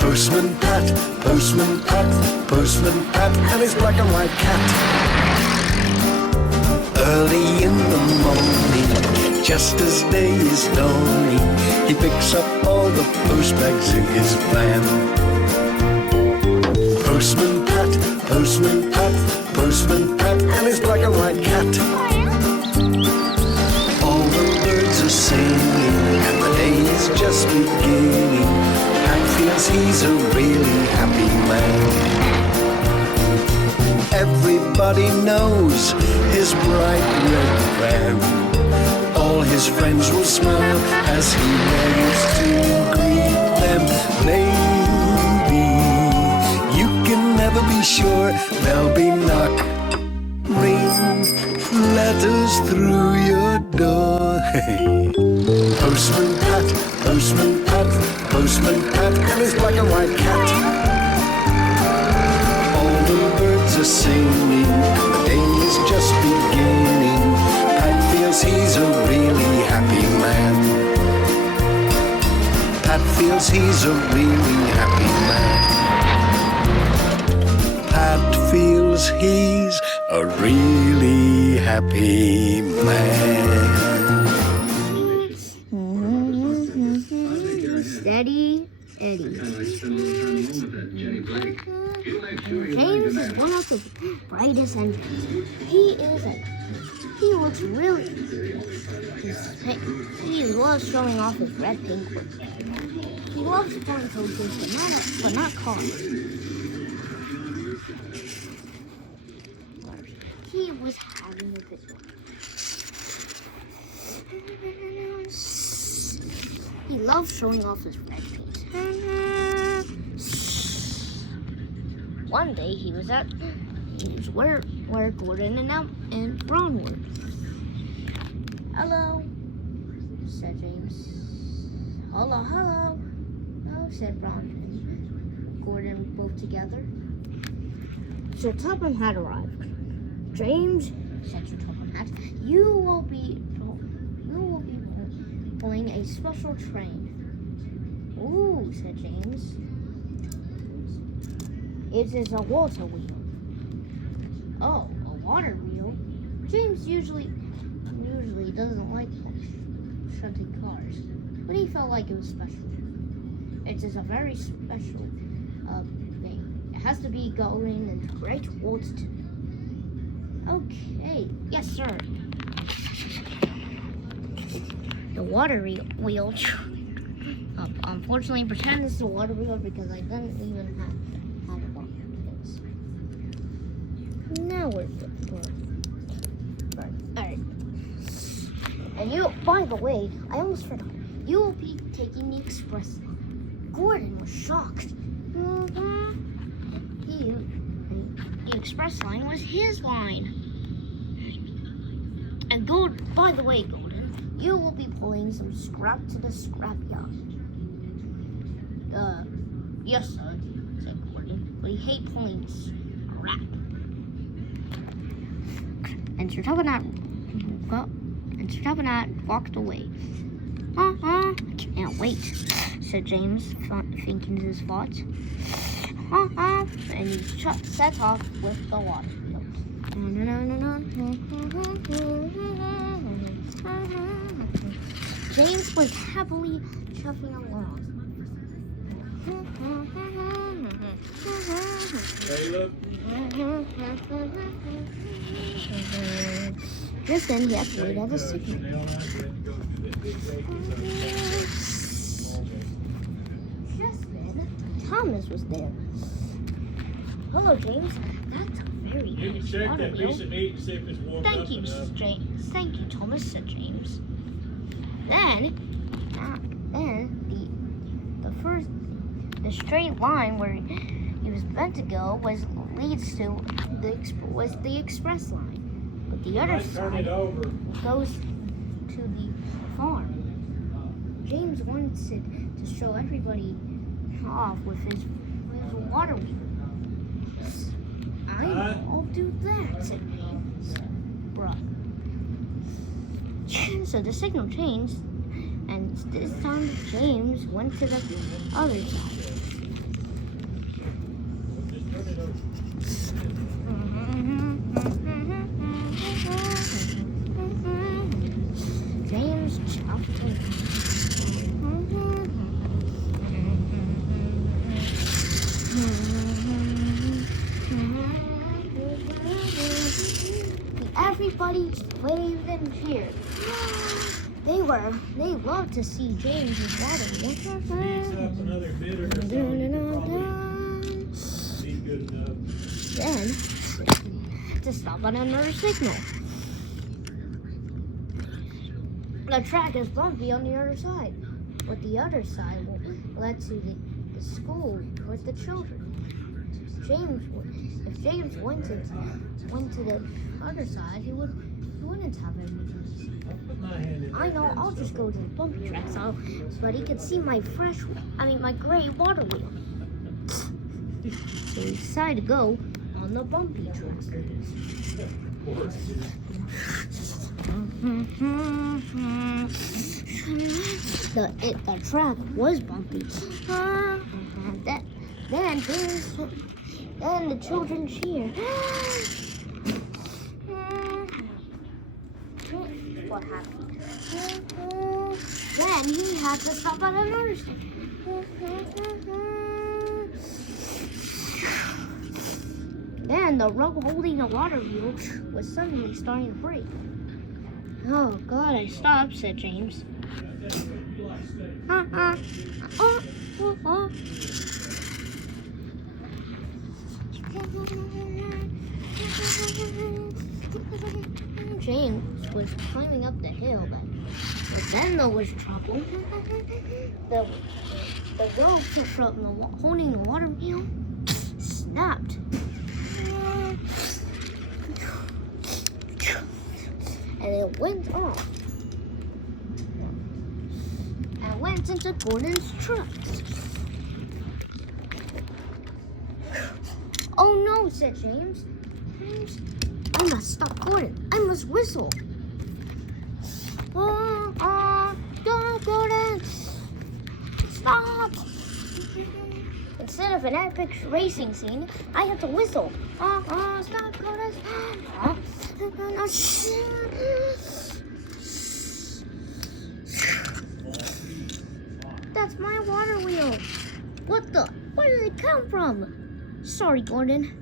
Postman Pat, Postman Pat, Postman Pat, and his black and white cat. Early in the morning, just as day is dawning, he picks up all the post bags in his van. Postman Pat, Postman Pat, Postman Pat, and his black and white cat. All the birds are singing, and the day is just beginning. Pat feels he's a really happy man. Everybody knows his bright red van. All his friends will smile as he waves to greet them. Maybe you can never be sure there'll be knock, ring, letters through your door. Postman Pat, Postman Pat, Postman Pat, and his black and white cat. Are singing, the day is just beginning. Pat feels he's a really happy man. Pat feels he's a really happy man. Pat feels he's a really happy man. Steady Eddie. James is one of the brightest engines. He looks really. He loves showing off his red penguin. He loves flying coaches, but not cars. He was having a good one. He loves showing off his red paint. One day he was where Gordon and Ron were. "Hello," said James. Hello, said Ron and Gordon both together. Sir Topham had arrived. "James," said Sir Topham Hatt, you will be pulling a special train." "Ooh," said James. "It is a water wheel." "Oh, a water wheel?" James usually doesn't like shunting cars, but he felt like it was special. It is a very special thing. It has to be going in Great Walton. "Okay, yes, sir." The water wheel. Unfortunately, pretend it's the water wheel because I didn't even have it on this. Now we're alright. And you, by the way, I almost forgot. You will be taking the express line. Gordon was shocked. The express line was his line. And by the way, Gordon, you will be pulling some scrap to the scrapyard. Yes, sir, said Gordon, but he hates pulling scrap. And Sir Topham walked away. I can't wait, said James, thinking his thoughts. And he set off with the water wheel. James was happily shuffling along. Just then he had to wait at a signal. Just then, Thomas was there. "Hello, James. That's a very nice water wheel." "Thank you, James. Thank you, Thomas," said James. Then the straight line where he was meant to go leads to the express line, but the other side goes to the farm. James wanted to show everybody off with his water wheel. "I'll do that," said James. So the signal changed, and this time James went to the other side. James chopped it. Everybody waved and cheered. They loved to see James and water. He's up another bit or something. Good enough. Then, to stop on another signal. The track is bumpy on the other side, but the other side led to the school with the children. If James went to the other side, he wouldn't have any choice. I know, I'll just go to the bumpy track so that he could see my gray water wheel. So he decided to go on the bumpy track. The track was bumpy. Then the children cheered. What happened? Then he had to stop at another station. Then the rope holding the water wheel was suddenly starting to break. Oh, God, I stopped, said James. James was climbing up the hill, but then there was trouble. The rope from holding the water wheel snapped. And it went off. And went into Gordon's truck. Oh no, said James. I must stop Gordon. I must whistle. Gordon! Stop! Instead of an epic racing scene, I have to whistle. Stop, Gordon! That's my water wheel. What the? Where did it come from? Sorry, Gordon.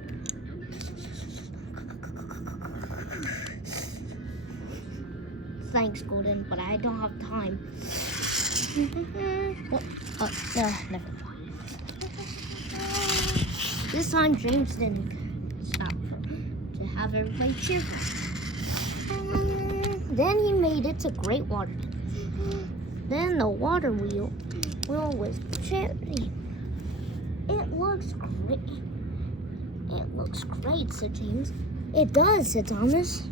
Thanks, Gordon, but I don't have time. Never mind. This time, James didn't stop to have everybody cheerful. Then he made it to Great Water. Then the water wheel was cherry. It looks great. It looks great, said James. It does, said Thomas.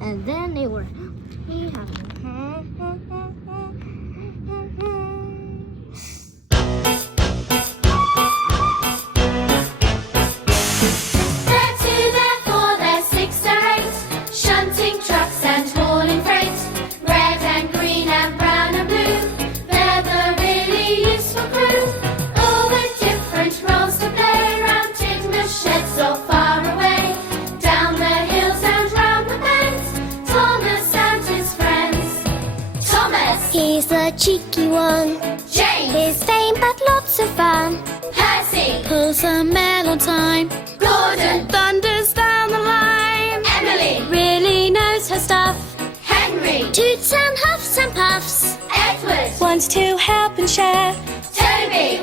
And then they were happy. He's the cheeky one. James! His fame but lots of fun. Percy! Pulls a mail on time. Gordon! Thunders down the line. Emily! Really knows her stuff. Henry! Toots and huffs and puffs. Edward! Wants to help and share. Toby!